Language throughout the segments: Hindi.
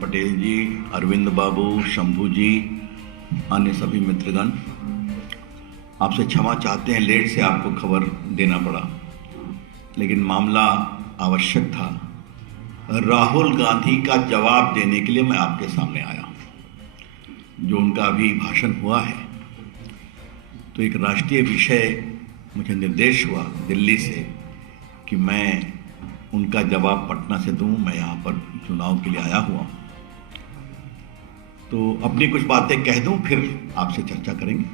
पटेल जी, अरविंद बाबू, शंभू जी, अन्य सभी मित्रगण, आपसे क्षमा चाहते हैं, लेट से आपको खबर देना पड़ा, लेकिन मामला आवश्यक था। राहुल गांधी का जवाब देने के लिए मैं आपके सामने आया। जो उनका अभी भाषण हुआ है, तो एक राष्ट्रीय विषय मुझे निर्देश हुआ दिल्ली से कि मैं उनका जवाब पटना से दूं। मैं यहाँ पर चुनाव के लिए आया हुआ, तो अपनी कुछ बातें कह दूं, फिर आपसे चर्चा करेंगे।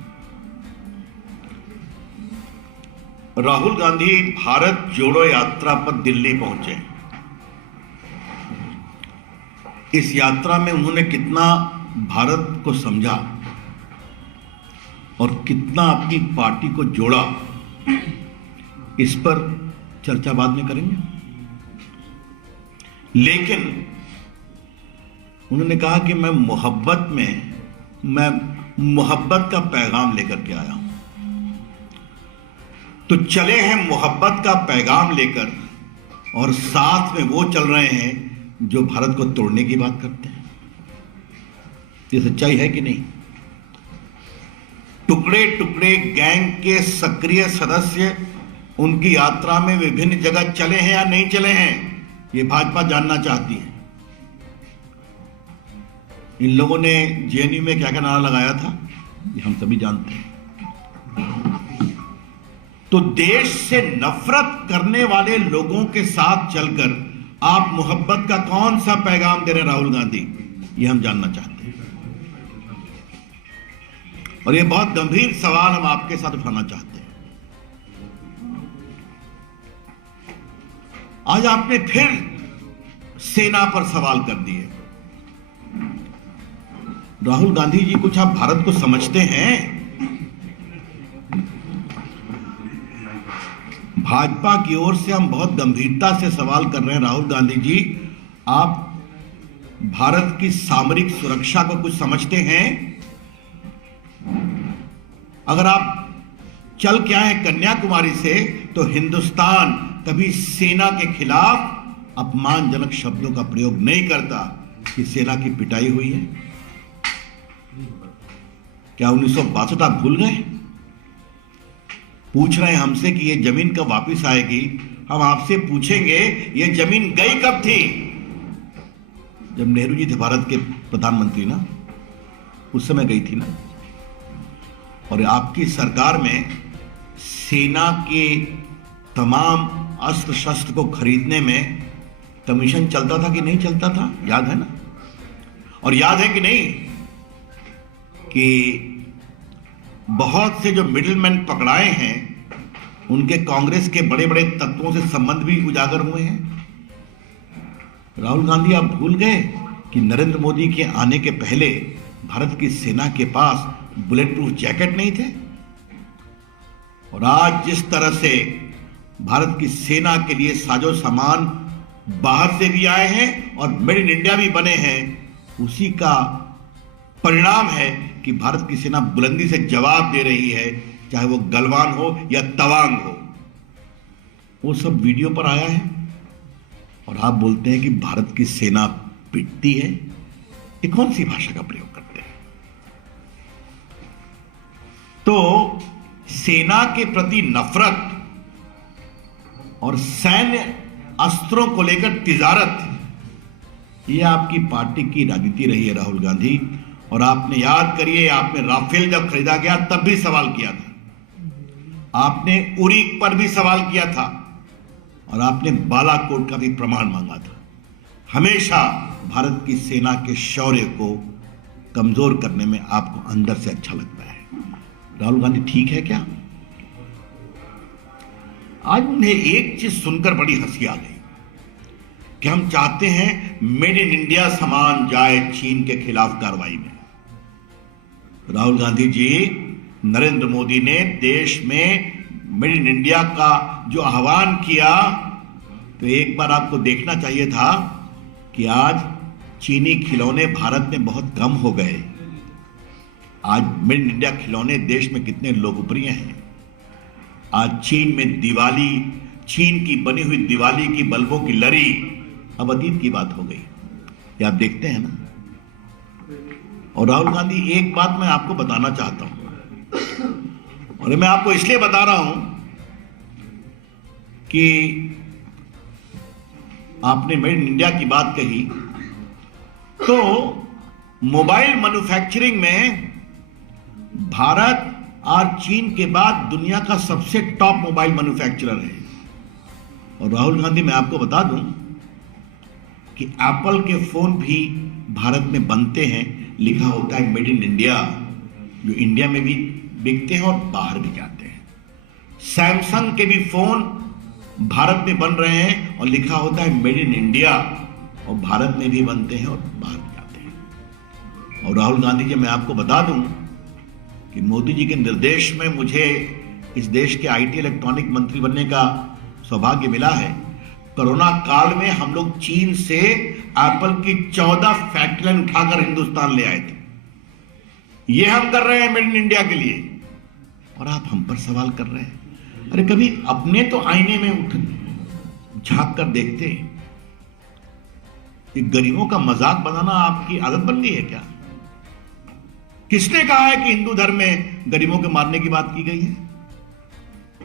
राहुल गांधी भारत जोड़ो यात्रा पर दिल्ली पहुंचे। इस यात्रा में उन्होंने कितना भारत को समझा और कितना अपनी पार्टी को जोड़ा, इस पर चर्चा बाद में करेंगे। लेकिन उन्होंने कहा कि मैं मोहब्बत का पैगाम लेकर के आया हूं। तो चले हैं मोहब्बत का पैगाम लेकर, और साथ में वो चल रहे हैं जो भारत को तोड़ने की बात करते हैं। ये सच्चाई है कि नहीं? टुकड़े टुकड़े गैंग के सक्रिय सदस्य उनकी यात्रा में विभिन्न जगह चले हैं या नहीं चले हैं, ये भाजपा जानना चाहती है। इन लोगों ने जेएनयू में क्या क्या नारा लगाया था, ये हम सभी जानते हैं। तो देश से नफरत करने वाले लोगों के साथ चलकर आप मोहब्बत का कौन सा पैगाम दे रहे हैं राहुल गांधी, ये हम जानना चाहते हैं। और ये बहुत गंभीर सवाल हम आपके साथ उठाना चाहते हैं। आज आपने फिर सेना पर सवाल कर दिए। राहुल गांधी जी, कुछ आप भारत को समझते हैं? भाजपा की ओर से हम बहुत गंभीरता से सवाल कर रहे हैं। राहुल गांधी जी, आप भारत की सामरिक सुरक्षा को कुछ समझते हैं? अगर आप चल के आए कन्याकुमारी से, तो हिंदुस्तान कभी सेना के खिलाफ अपमानजनक शब्दों का प्रयोग नहीं करता कि सेना की पिटाई हुई है। क्या 1962 आप भूल गए? पूछ रहे हैं हमसे कि ये जमीन कब वापस आएगी। हम आपसे पूछेंगे, ये जमीन गई कब थी? जब नेहरू जी थे भारत के प्रधानमंत्री ना, उस समय गई थी ना। और आपकी सरकार में सेना के तमाम अस्त्र शस्त्र को खरीदने में कमीशन चलता था कि नहीं चलता था, याद है ना? और याद है कि नहीं कि बहुत से जो मिडिलमैन पकड़ाए हैं, उनके कांग्रेस के बड़े बड़े तत्वों से संबंध भी उजागर हुए हैं। राहुल गांधी, आप भूल गए कि नरेंद्र मोदी के आने के पहले भारत की सेना के पास बुलेट प्रूफ जैकेट नहीं थे? और आज जिस तरह से भारत की सेना के लिए साजो सामान बाहर से भी आए हैं और मेड इन इंडिया भी बने हैं, उसी का परिणाम है कि भारत की सेना बुलंदी से जवाब दे रही है, चाहे वो गलवान हो या तवांग हो। वो सब वीडियो पर आया है, और आप बोलते हैं कि भारत की सेना पिटती है। ये कौन सी भाषा का प्रयोग करते हैं? तो सेना के प्रति नफरत और सैन्य अस्त्रों को लेकर तिजारत, ये आपकी पार्टी की राजनीति रही है राहुल गांधी। और आपने याद करिए, आपने राफेल जब खरीदा गया तब भी सवाल किया था, आपने उरी पर भी सवाल किया था, और आपने बालाकोट का भी प्रमाण मांगा था। हमेशा भारत की सेना के शौर्य को कमजोर करने में आपको अंदर से अच्छा लगता है। राहुल गांधी ठीक है क्या? आज उन्हें एक चीज सुनकर बड़ी हंसी आ गई कि हम चाहते हैं मेड इन इंडिया सामान जाए चीन के खिलाफ कार्रवाई में। राहुल गांधी जी, नरेंद्र मोदी ने देश में मेड इन इंडिया का जो आह्वान किया, तो एक बार आपको देखना चाहिए था कि आज चीनी खिलौने भारत में बहुत कम हो गए। आज मेड इन इंडिया खिलौने देश में कितने लोकप्रिय हैं। आज चीन में दिवाली, चीन की बनी हुई दिवाली की बल्बों की लरी अब अतीत की बात हो गई। ये आप देखते हैं ना। और राहुल गांधी, एक बात मैं आपको बताना चाहता हूं, और मैं आपको इसलिए बता रहा हूं कि आपने मेड इन इंडिया की बात कही, तो मोबाइल मैन्युफैक्चरिंग में भारत और चीन के बाद दुनिया का सबसे टॉप मोबाइल मैन्युफैक्चरर है। और राहुल गांधी, मैं आपको बता दूं कि एप्पल के फोन भी भारत में बनते हैं, लिखा होता है मेड इन इंडिया, जो इंडिया में भी बिकते हैं और बाहर भी जाते हैं। सैमसंग के भी फोन भारत में बन रहे हैं और लिखा होता है मेड इन इंडिया, और भारत में भी बनते हैं और बाहर भी जाते हैं। और राहुल गांधी जी, मैं आपको बता दूं कि मोदी जी के निर्देश में मुझे इस देश के आईटी इलेक्ट्रॉनिक मंत्री बनने का सौभाग्य मिला है। कोरोना काल में हम लोग चीन से एप्पल की 14 फैक्ट्रियां उठाकर हिंदुस्तान ले आए थे। ये हम कर रहे हैं मेड इन इंडिया के लिए, और आप हम पर सवाल कर रहे हैं। अरे कभी अपने तो आईने में उठ झांक कर देखते। ये गरीबों का मजाक बनाना आपकी आदत बन गई है क्या? किसने कहा है कि हिंदू धर्म में गरीबों के मारने की बात की गई है?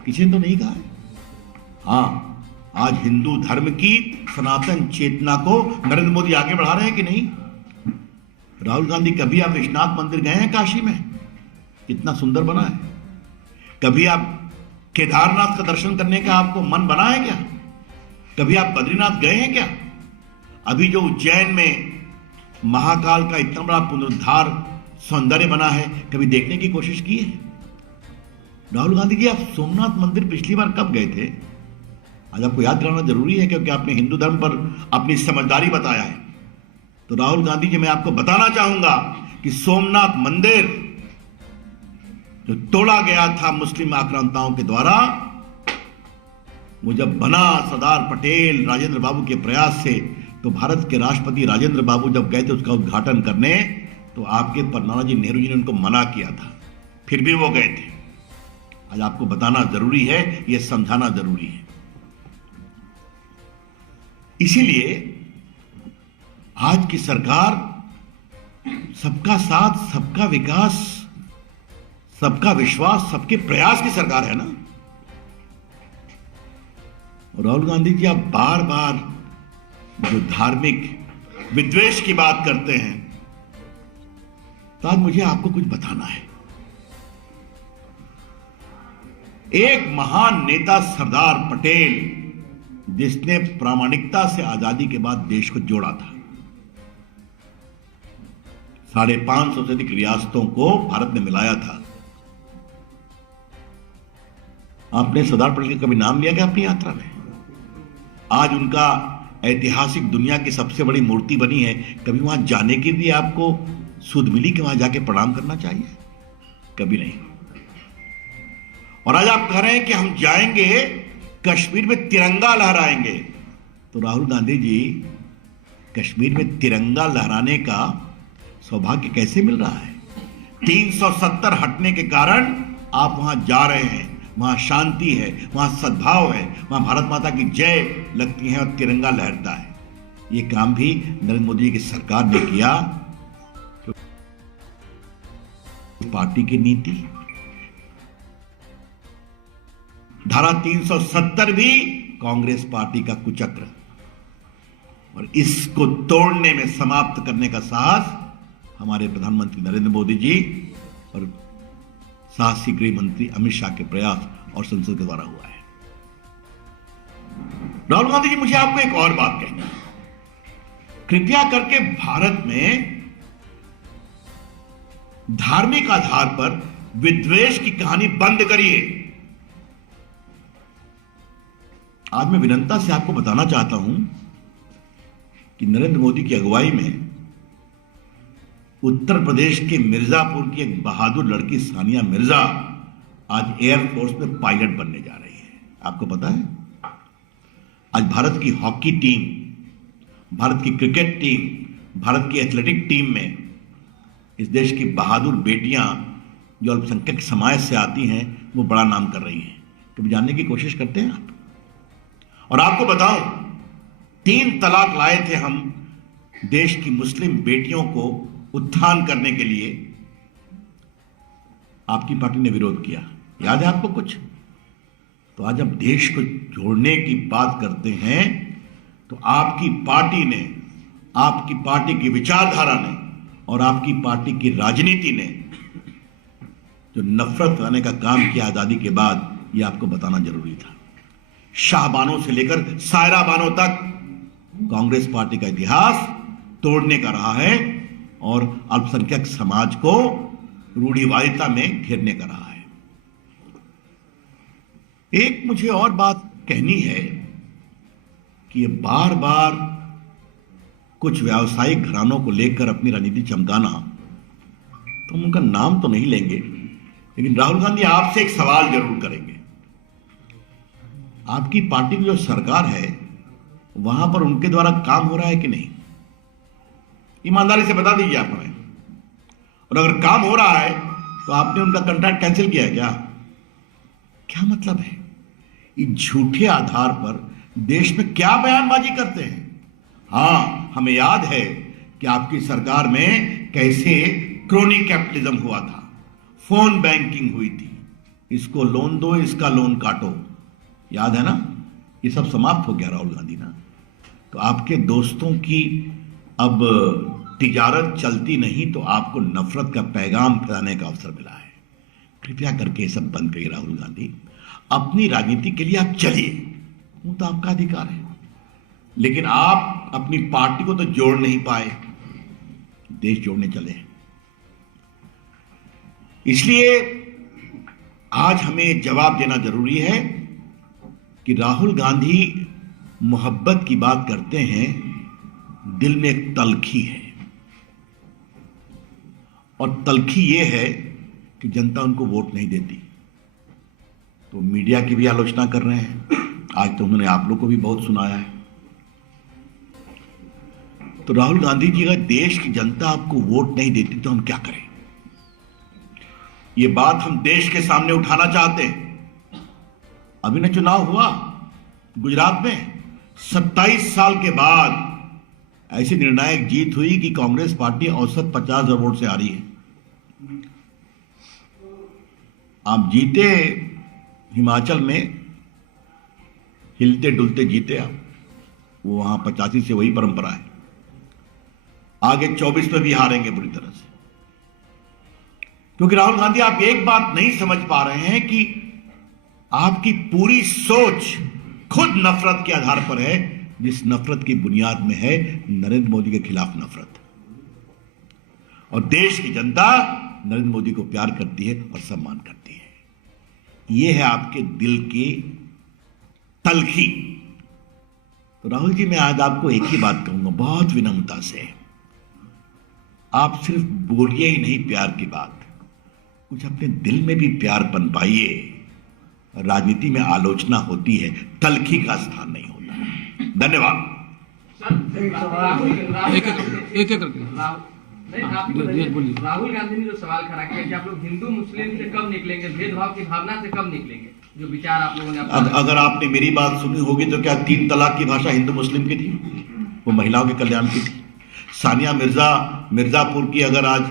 किसी ने तो नहीं कहा है। हां, आज हिंदू धर्म की सनातन चेतना को नरेंद्र मोदी आगे बढ़ा रहे हैं कि नहीं? राहुल गांधी, कभी आप विश्वनाथ मंदिर गए हैं काशी में? कितना सुंदर बना है। कभी आप केदारनाथ का दर्शन करने का आपको मन बना है क्या? कभी आप बद्रीनाथ गए हैं क्या? अभी जो उज्जैन में महाकाल का इतना बड़ा पुनरुद्धार सौंदर्य बना है, कभी देखने की कोशिश की है? राहुल गांधी जी, आप सोमनाथ मंदिर पिछली बार कब गए थे? आज आपको याद दिलाना जरूरी है, क्योंकि आपने हिंदू धर्म पर अपनी समझदारी बताया है। तो राहुल गांधी जी, मैं आपको बताना चाहूंगा कि सोमनाथ मंदिर जो तोड़ा गया था मुस्लिम आक्रांताओं के द्वारा, वो जब बना सरदार पटेल राजेंद्र बाबू के प्रयास से, तो भारत के राष्ट्रपति राजेंद्र बाबू जब गए थे उसका उद्घाटन करने, तो आपके नानाजी नेहरू जी ने उनको मना किया था, फिर भी वो गए थे। आज आपको बताना जरूरी है, यह समझाना जरूरी है। इसीलिए आज की सरकार सबका साथ, सबका विकास, सबका विश्वास, सबके प्रयास की सरकार है ना। राहुल गांधी जी, आप बार बार जो धार्मिक विद्वेष की बात करते हैं, तो आज मुझे आपको कुछ बताना है। एक महान नेता सरदार पटेल, जिसने प्रामाणिकता से आजादी के बाद देश को जोड़ा था, 550 से अधिक रियासतों को भारत ने मिलाया था। आपने सरदार पटेल का कभी नाम लिया क्या अपनी यात्रा में? आज उनका ऐतिहासिक दुनिया की सबसे बड़ी मूर्ति बनी है, कभी वहां जाने के लिए आपको सुध मिली कि वहां जाके प्रणाम करना चाहिए? कभी नहीं। और आज आप कह रहे हैं कि हम जाएंगे कश्मीर में तिरंगा लहराएंगे। तो राहुल गांधी जी, कश्मीर में तिरंगा लहराने का सौभाग्य कैसे मिल रहा है? 370 हटने के कारण आप वहां जा रहे हैं। वहां शांति है, वहां सद्भाव है, वहां भारत माता की जय लगती है और तिरंगा लहरता है। ये काम भी नरेंद्र मोदी की सरकार ने किया। पार्टी की नीति, धारा 370 भी कांग्रेस पार्टी का कुचक्र, और इसको तोड़ने में, समाप्त करने का साहस हमारे प्रधानमंत्री नरेंद्र मोदी जी और साहसी गृह मंत्री अमित शाह के प्रयास और संसद के द्वारा हुआ है। राहुल गांधी जी, मुझे आपको एक और बात कहनी है। कृपया करके भारत में धार्मिक आधार पर विद्वेष की कहानी बंद करिए। आज मैं विनम्रता से आपको बताना चाहता हूं कि नरेंद्र मोदी की अगुवाई में उत्तर प्रदेश के मिर्जापुर की एक बहादुर लड़की सानिया मिर्जा आज एयरफोर्स में पायलट बनने जा रही है। आपको पता है, आज भारत की हॉकी टीम, भारत की क्रिकेट टीम, भारत की एथलेटिक टीम में इस देश की बहादुर बेटियां जो अल्पसंख्यक समाज से आती हैं, वो बड़ा नाम कर रही हैं। कभी जानने की कोशिश करते हैं आप? और आपको बताऊं, 3 तलाक लाए थे हम देश की मुस्लिम बेटियों को उत्थान करने के लिए आपकी पार्टी ने विरोध किया, याद है आपको कुछ? तो आज अब देश को जोड़ने की बात करते हैं तो आपकी पार्टी ने, आपकी पार्टी की विचारधारा ने और आपकी पार्टी की राजनीति ने जो नफरत फैलाने का काम किया आजादी के बाद, यह आपको बताना जरूरी था। शाहबानों से लेकर सायरा बानों तक कांग्रेस पार्टी का इतिहास तोड़ने का रहा है और अल्पसंख्यक समाज को रूढ़िवादिता में घेरने का रहा है। एक मुझे और बात कहनी है कि ये बार बार कुछ व्यावसायिक घरानों को लेकर अपनी राजनीति चमकाना, तो हम उनका नाम तो नहीं लेंगे, लेकिन राहुल गांधी आपसे एक सवाल जरूर करेंगे। आपकी पार्टी की जो सरकार है वहां पर उनके द्वारा काम हो रहा है कि नहीं? ईमानदारी से बता दीजिए आप हमें। और अगर काम हो रहा है तो आपने उनका कॉन्ट्रैक्ट कैंसिल किया है क्या? क्या मतलब है? इस झूठे आधार पर देश में क्या बयानबाजी करते हैं। हां, हमें याद है कि आपकी सरकार में कैसे क्रोनी कैपिटलिज्म हुआ था, फोन बैंकिंग हुई थी, इसको लोन दो, इसका लोन काटो, याद है ना? ये सब समाप्त हो गया राहुल गांधी ना। तो आपके दोस्तों की अब तिजारत चलती नहीं तो आपको नफरत का पैगाम फैलाने का अवसर मिला है। कृपया करके ये सब बंद करिए राहुल गांधी। अपनी राजनीति के लिए आप चलिए, वो तो आपका अधिकार है, लेकिन आप अपनी पार्टी को तो जोड़ नहीं पाए, देश जोड़ने चले। इसलिए आज हमें जवाब देना जरूरी है कि राहुल गांधी मोहब्बत की बात करते हैं, दिल में एक तलखी है, और तलखी यह है कि जनता उनको वोट नहीं देती। तो मीडिया की भी आलोचना कर रहे हैं, आज तो उन्होंने आप लोग को भी बहुत सुनाया है। तो राहुल गांधी जी, अगर देश की जनता आपको वोट नहीं देती तो हम क्या करें? ये बात हम देश के सामने उठाना चाहते हैं। अभी ना चुनाव हुआ गुजरात में, 27 साल के बाद ऐसी निर्णायक जीत हुई कि कांग्रेस पार्टी औसत 50,000 वोट से आ रही है। आप जीते हिमाचल में, हिलते डुलते जीते आप, वो वहां 85 से वही परंपरा है। आगे 24 में भी हारेंगे बुरी तरह से, क्योंकि राहुल गांधी आप एक बात नहीं समझ पा रहे हैं कि आपकी पूरी सोच खुद नफरत के आधार पर है, जिस नफरत की बुनियाद में है नरेंद्र मोदी के खिलाफ नफरत। और देश की जनता नरेंद्र मोदी को प्यार करती है और सम्मान करती है। यह है आपके दिल की तलखी। तो राहुल जी, मैं आज आपको एक ही बात कहूंगा बहुत विनम्रता से, आप सिर्फ बोलिए ही नहीं प्यार की बात, कुछ अपने दिल में भी प्यार पन पाइए। राजनीति में आलोचना होती है, तलखी का स्थान नहीं होता है। धन्यवाद। एक करके राहुल गांधी ने जो सवाल खड़ा किया कि आप लोग हिंदू मुस्लिम से कब निकलेंगे, भेदभाव की भावना से कब निकलेंगे, जो विचार आप लोगों ने अगर आपने मेरी बात सुनी होगी तो क्या 3 तलाक की भाषा हिंदू मुस्लिम की थी? वो महिलाओं के कल्याण की थी। सानिया मिर्जा मिर्जापुर की अगर आज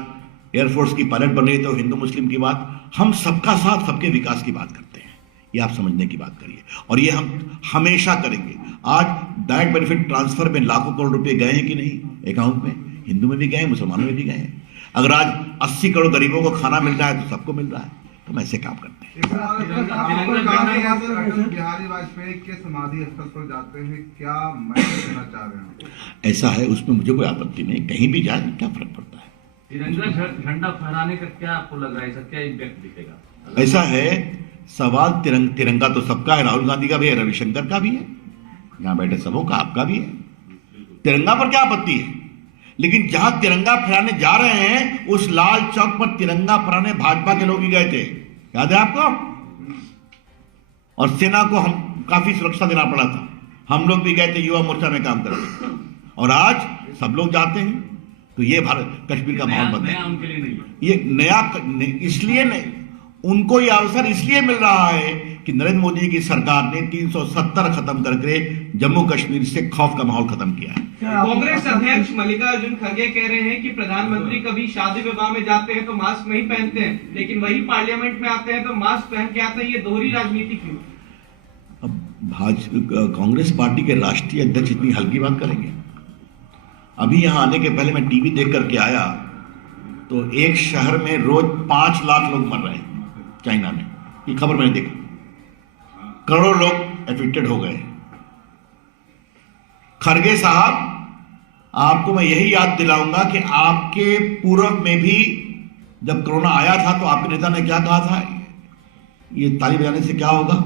एयरफोर्स की पायलट बन रही तो हिंदू मुस्लिम की बात, हम सबका साथ सबके विकास की बात करते हैं, ये आप समझने की बात करिए, और ये हम हमेशा करेंगे। आज डायरेक्ट बेनिफिट ट्रांसफर में लाखों करोड़ रुपए गए हैं कि नहीं अकाउंट में? हिंदू में भी गए, मुसलमानों में भी गए हैं। अगर आज 80 करोड़ गरीबों को खाना मिल रहा है तो सबको मिल रहा है, तो हम ऐसे काम करते हैं। बिहारी वाजपेयी के समाधि स्थल पर जाते हैं, क्या मैसेज देना चाह रहे हैं? ऐसा है, उसमें मुझे कोई आपत्ति नहीं, कहीं भी जाए क्या फर्क पड़ता है। तिरंगा झंडा फहराने का क्या आपको लग रहा है, सर क्या इम्पैक्ट दिखेगा? ऐसा है, सवाल तिरंगा तो सबका है, राहुल गांधी का भी है, रविशंकर का भी है, यहां बैठे सबों का, आपका भी है। तिरंगा पर क्या आपत्ति है? लेकिन जहां तिरंगा फहराने जा रहे हैं उस लाल चौक पर तिरंगा फहराने भाजपा के लोग ही गए थे, याद है आपको? और सेना को हम काफी सुरक्षा देना पड़ा था, हम लोग भी गए थे युवा मोर्चा में काम करते, और आज सब लोग जाते हैं। तो ये भारत कश्मीर का माहौल बन गया। उनके लिए नहीं, ये नया इसलिए नहीं, उनको ये अवसर इसलिए मिल रहा है कि नरेंद्र मोदी की सरकार ने 370 खत्म करके जम्मू कश्मीर से खौफ का माहौल खत्म किया है। कांग्रेस अध्यक्ष मल्लिकार्जुन खड़गे कह रहे हैं कि प्रधानमंत्री कभी शादी विवाह में जाते हैं तो मास्क नहीं पहनते हैं, लेकिन वही पार्लियामेंट में आते हैं तो मास्क पहन के आते हैं। ये दोहरी राजनीति क्यों? अब कांग्रेस पार्टी के राष्ट्रीय अध्यक्ष इतनी हल्की बात करेंगे? अभी यहां आने के पहले मैं टीवी देख करके आया तो एक शहर में रोज 5 लाख लोग मर रहे हैं चाइना में, ये खबर मैंने देखा। करोड़ों लोग एफेक्टेड हो गए। खड़गे साहब, आपको मैं यही याद दिलाऊंगा कि आपके पूर्व में भी जब कोरोना आया था तो आपके नेता ने क्या कहा था, ये ताली बजाने से क्या होगा,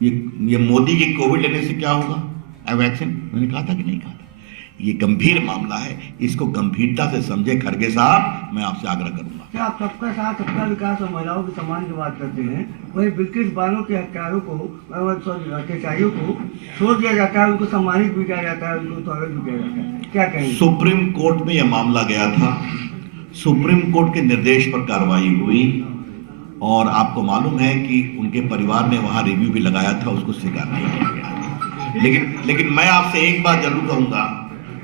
ये मोदी की कोविड लेने से क्या होगा, वैक्सीन। मैंने कहा था कि नहीं कहा था? ये गंभीर मामला है, इसको गंभीरता से समझे खड़गे साहब, मैं आपसे आग्रह करूंगा। क्या आप सबका साथ सबका विकास और महिलाओं के सम्मान की बात करते हैं, वही बिल्किस बानो के हत्यारों को, अत्याचारियों को छोड़ दिया जाता है, उनको सम्मानित भी किया जाता है, उनको स्वागत भी किया जाता है, क्या कहेंगे? सुप्रीम कोर्ट में यह मामला गया था, सुप्रीम कोर्ट के निर्देश पर कार्रवाई हुई और आपको मालूम है कि उनके परिवार ने वहां रिव्यू भी लगाया था, उसको स्वीकार नहीं किया गया। लेकिन मैं आपसे एक बात जरूर कहूंगा,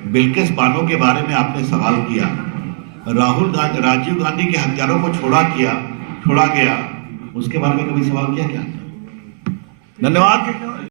बिल्किस बानो के बारे में आपने सवाल किया, राजीव गांधी के हत्यारों को छोड़ा गया, उसके बारे में कभी सवाल किया क्या? धन्यवाद।